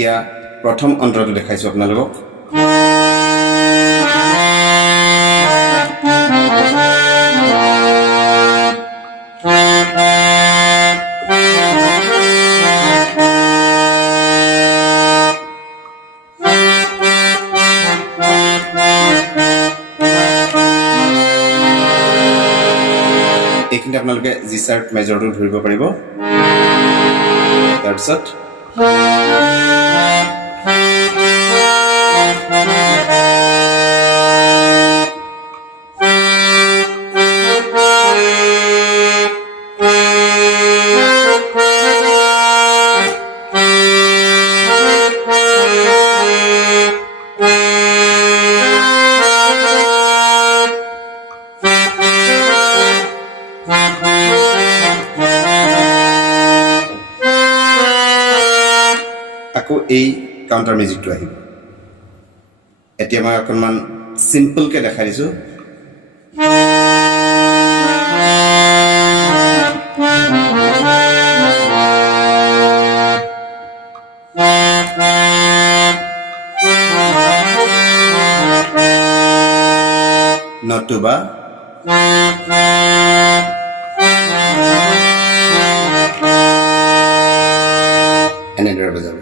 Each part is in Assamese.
এতিয়া প্ৰথম অন্তৰটো দেখাইছো আপোনালোকক এইখিনি আপোনালোকে জি শাৰ্প মেজৰটো ধৰিব পাৰিব তাৰপিছত এই কাউন্টাৰ মিউজিকটো আহিব এতিয়া মই অকনমান সিম্পল কে দেখাই দিছো নতুবা এনেদৰে বজাব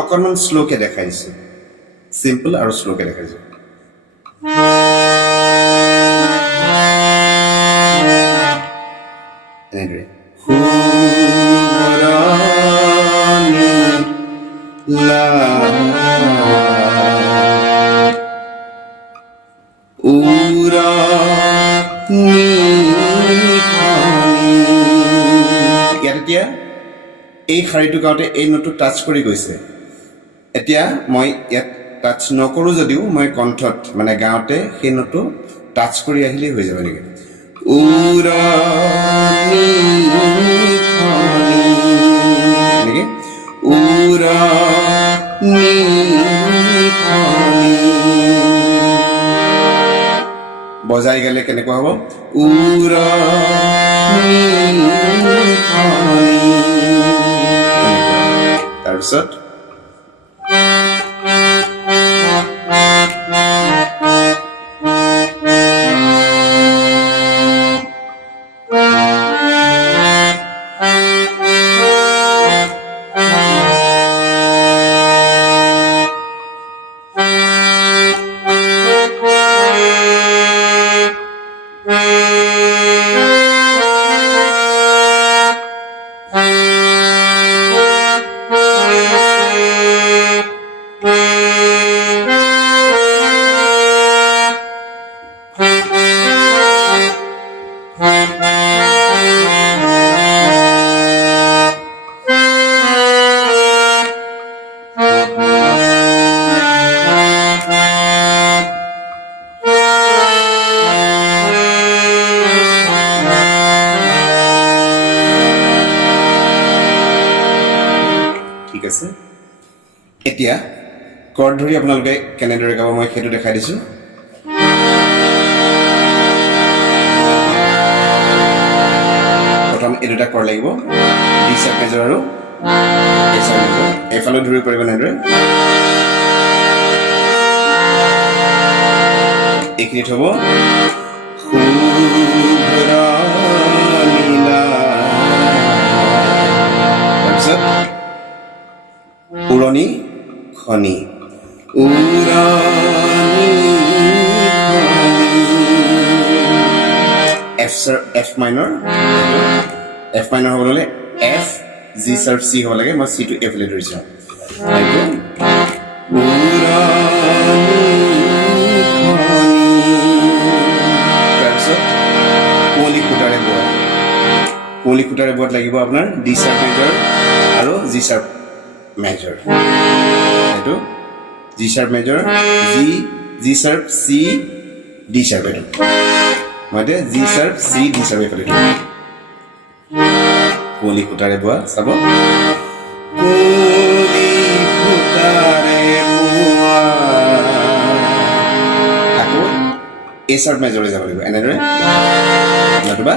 অকনমান স্লো কে দেখাইছো সিম্পল আৰু স্লো কে দেখাইছো এনেদৰে এতিয়া এই শাৰীটো গাওঁতে এই নোটটো টাচ কৰি গৈছে এতিয়া মই ইয়াত টাচ নকৰো যদিও মই কণ্ঠত মানে গাওঁতে সেই নোটটো টাচ কৰি আহিলে হৈ যাব নেকি উৰানি নেকি উৰানি বজাই গেলে কেনেকুৱা হ'ব উৰানি তাৰপিছত এতিয়া কৰ্ড ধৰি আপোনালোকে কেনেদৰে গাব মই সেইটো দেখাই দিছো প্ৰথম এই দুটা কৰ্ড লাগিব ডি শাৰ্প মেজৰ আৰু এ শাৰ্প মেজৰ এফালে ধৰি পৰিব নেদৰে এইখিনিত হ'ব তাৰপিছত উৰণি খনি উৰণি খনি F minor হ'লে F G sharp C হ'ব লাগে মই C to F লৈ ধৰিছো এইটো কোলি খুটাৰে বোৱাত লাগিব আপোনাৰ D sharp major আৰু G sharp major এইটো G sharp major G sharp C D sharp এইটো মানে G sharp C D sharp এইটো কোলি খুটাৰে বোৱা চাব কোলি খুটাৰে বোৱা আকৌ A sharp major যাব লাগিব এনেদৰে নতুবা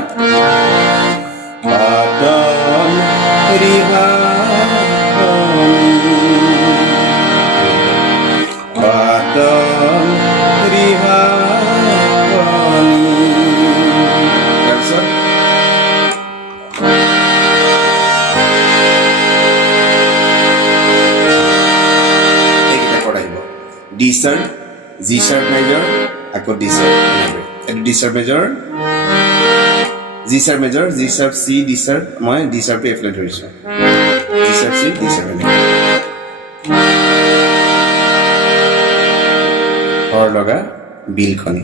Padam D sharp, G sharp major, আকৌ D sharp D sharp major, G sharp major, G sharp C, D sharp, মই D sharp F লৈ ধৰিছো G sharp C, D sharp Har লগা বিলখনি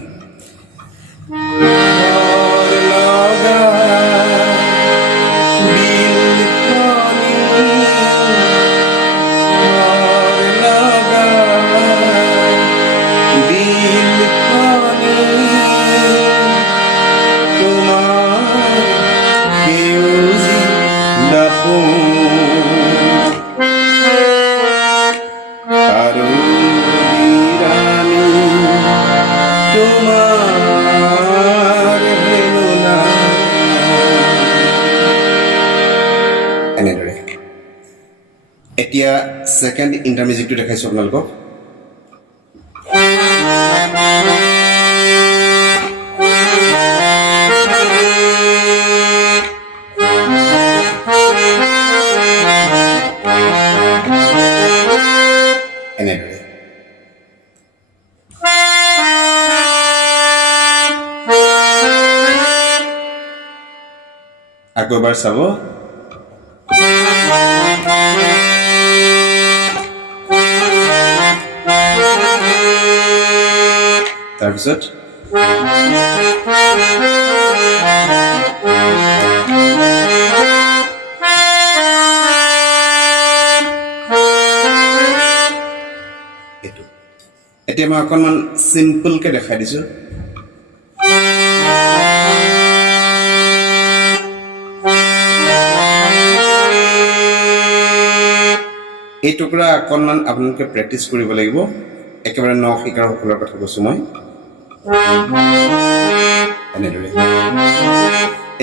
এতিয়া সেকেন্ড ইন্টাৰমিউজিকটো দেখাইছো আপোনালোকক এনেদৰে আকৌ এবাৰ চাব তাৰপিছত এতিয়া মই অকণমান সিম্পলকে দেখাই দিছো এই টুকুৰা অকণমান আপোনালোকে প্ৰেক্টিচ কৰিব লাগিব একেবাৰে ন শিকাৰ সকলৰ কথা কৈছো মই এনেদৰে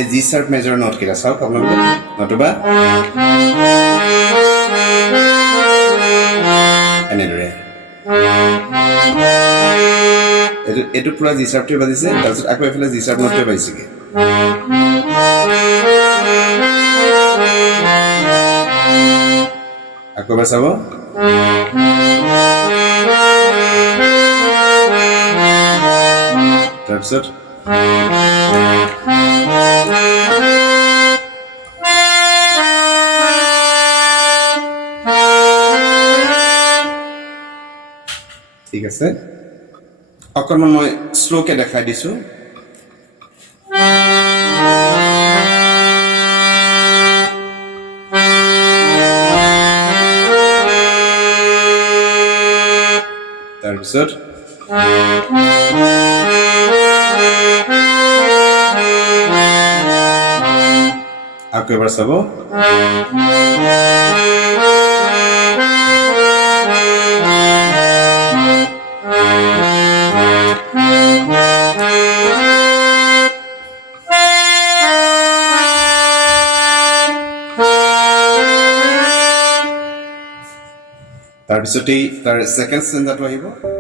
এই G sharp major নোট কিটা চাওক আপোনালোকে নতুবা এনেদৰে এটো পুৰা G sharp টো বাজিছে তাৰপিছত আকৌ এফালে G sharp নোটটো বাজিছে আকৌ এবাৰ চাব তাৰপিছত ঠিক আছে অকণমান মই স্লোকে দেখাই দিছো তাৰপিছত আকৌ এবাৰ চাব তাৰপিছতেই তাৰ সেকেন্ড ষ্টেঞ্জাটো আহিব